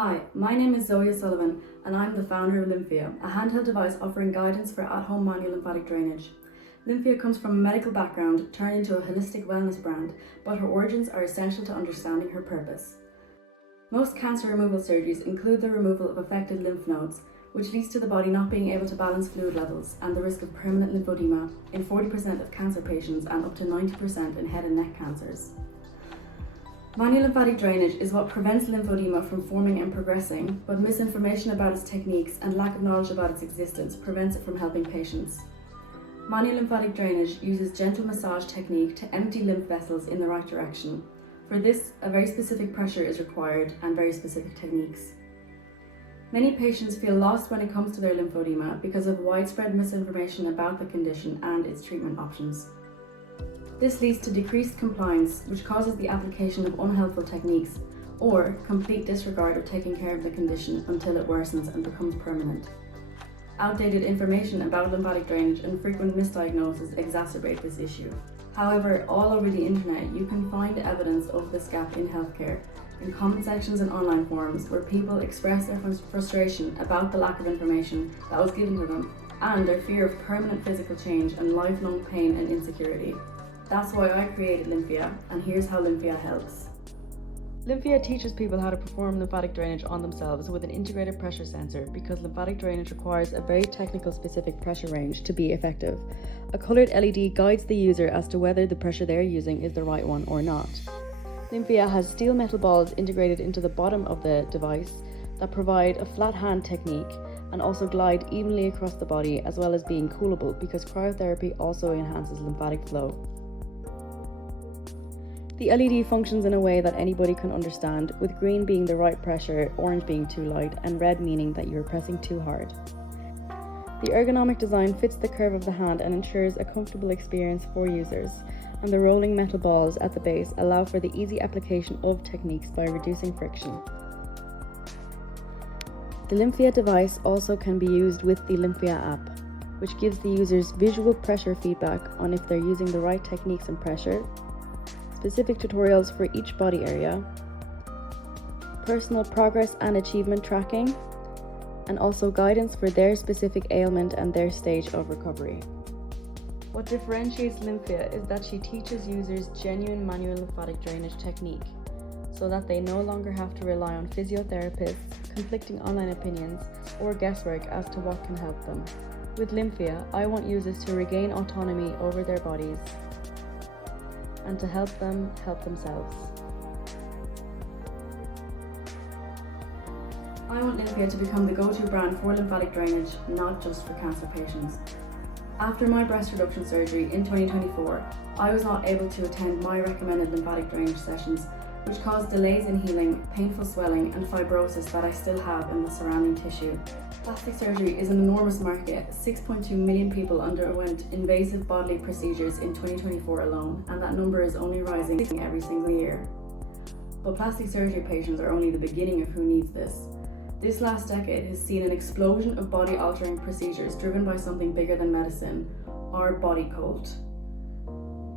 Hi, my name is Zoe Sullivan and I'm the founder of Lymphia, a handheld device offering guidance for at-home manual lymphatic drainage. Lymphia comes from a medical background turned into a holistic wellness brand, but her origins are essential to understanding her purpose. Most cancer removal surgeries include the removal of affected lymph nodes, which leads to the body not being able to balance fluid levels and the risk of permanent lymphedema in 40% of cancer patients and up to 90% in head and neck cancers. Manual lymphatic drainage is what prevents lymphedema from forming and progressing, but misinformation about its techniques and lack of knowledge about its existence prevents it from helping patients. Manual lymphatic drainage uses gentle massage technique to empty lymph vessels in the right direction. For this, a very specific pressure is required and very specific techniques. Many patients feel lost when it comes to their lymphedema because of widespread misinformation about the condition and its treatment options. This leads to decreased compliance, which causes the application of unhelpful techniques or complete disregard of taking care of the condition until it worsens and becomes permanent. Outdated information about lymphatic drainage and frequent misdiagnosis exacerbate this issue. However, all over the internet you can find evidence of this gap in healthcare, in comment sections and online forums where people express their frustration about the lack of information that was given to them and their fear of permanent physical change and lifelong pain and insecurity. That's why I created Lymphia, and here's how Lymphia helps. Lymphia teaches people how to perform lymphatic drainage on themselves with an integrated pressure sensor because lymphatic drainage requires a very technical specific pressure range to be effective. A coloured LED guides the user as to whether the pressure they're using is the right one or not. Lymphia has steel metal balls integrated into the bottom of the device that provide a flat hand technique and also glide evenly across the body, as well as being coolable because cryotherapy also enhances lymphatic flow. The LED functions in a way that anybody can understand, with green being the right pressure, orange being too light, and red meaning that you're pressing too hard. The ergonomic design fits the curve of the hand and ensures a comfortable experience for users, and the rolling metal balls at the base allow for the easy application of techniques by reducing friction. The Lymphia device also can be used with the Lymphia app, which gives the users visual pressure feedback on if they're using the right techniques and pressure, specific tutorials for each body area, personal progress and achievement tracking, and also guidance for their specific ailment and their stage of recovery. What differentiates Lymphia is that she teaches users genuine manual lymphatic drainage technique, so that they no longer have to rely on physiotherapists, conflicting online opinions, or guesswork as to what can help them. With Lymphia, I want users to regain autonomy over their bodies and to help them help themselves. I want Lymphia to become the go-to brand for lymphatic drainage, not just for cancer patients. After my breast reduction surgery in 2024, I was not able to attend my recommended lymphatic drainage sessions, which caused delays in healing, painful swelling, and fibrosis that I still have in the surrounding tissue. Plastic surgery is an enormous market. 6.2 million people underwent invasive bodily procedures in 2024 alone, and that number is only rising every single year. But plastic surgery patients are only the beginning of who needs this. This last decade has seen an explosion of body-altering procedures driven by something bigger than medicine, our body cult.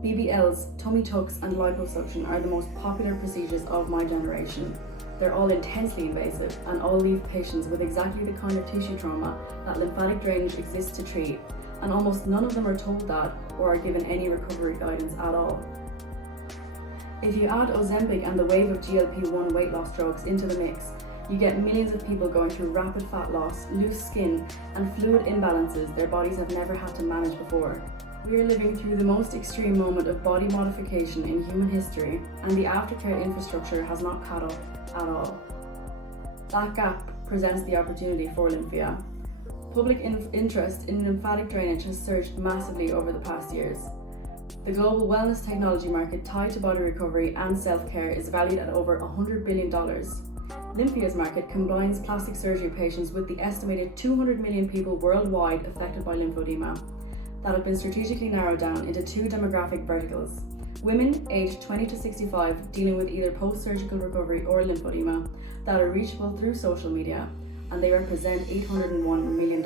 BBLs, tummy tucks, and liposuction are the most popular procedures of my generation. They're all intensely invasive and all leave patients with exactly the kind of tissue trauma that lymphatic drainage exists to treat, and almost none of them are told that or are given any recovery guidance at all. If you add Ozempic and the wave of GLP-1 weight loss drugs into the mix, you get millions of people going through rapid fat loss, loose skin, and fluid imbalances their bodies have never had to manage before. We are living through the most extreme moment of body modification in human history, and the aftercare infrastructure has not caught up at all. That gap presents the opportunity for Lymphia. Public interest in lymphatic drainage has surged massively over the past years. The global wellness technology market tied to body recovery and self-care is valued at over $100 billion. Lymphia's market combines plastic surgery patients with the estimated 200 million people worldwide affected by lymphedema that have been strategically narrowed down into two demographic verticals. Women aged 20 to 65 dealing with either post-surgical recovery or lymphedema that are reachable through social media, and they represent $801 million.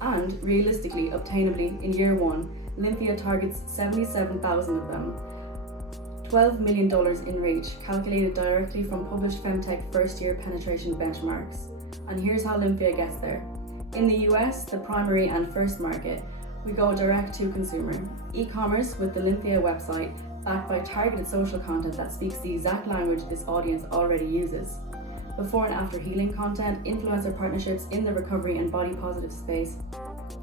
And realistically, obtainably, in year one, Lymphia targets 77,000 of them. $12 million in reach, calculated directly from published Femtech first-year penetration benchmarks. And here's how Lymphia gets there. In the US, the primary and first market, we go direct to consumer. E-commerce with the Lymphia website, backed by targeted social content that speaks the exact language this audience already uses. Before and after healing content, influencer partnerships in the recovery and body positive space,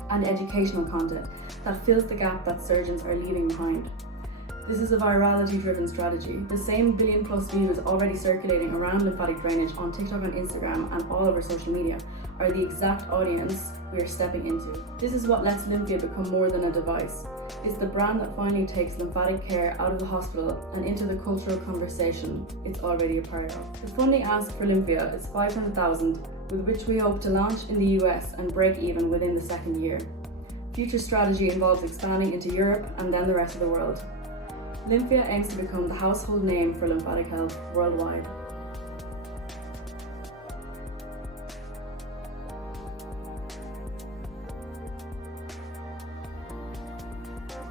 and educational content that fills the gap that surgeons are leaving behind. This is a virality-driven strategy. The same billion-plus views already circulating around lymphatic drainage on TikTok and Instagram and all over social media are the exact audience we are stepping into. This is what lets Lymphia become more than a device. It's the brand that finally takes lymphatic care out of the hospital and into the cultural conversation it's already a part of. The funding ask for Lymphia is $500,000, with which we hope to launch in the US and break even within the second year. Future strategy involves expanding into Europe and then the rest of the world. Lymphia aims to become the household name for lymphatic health worldwide.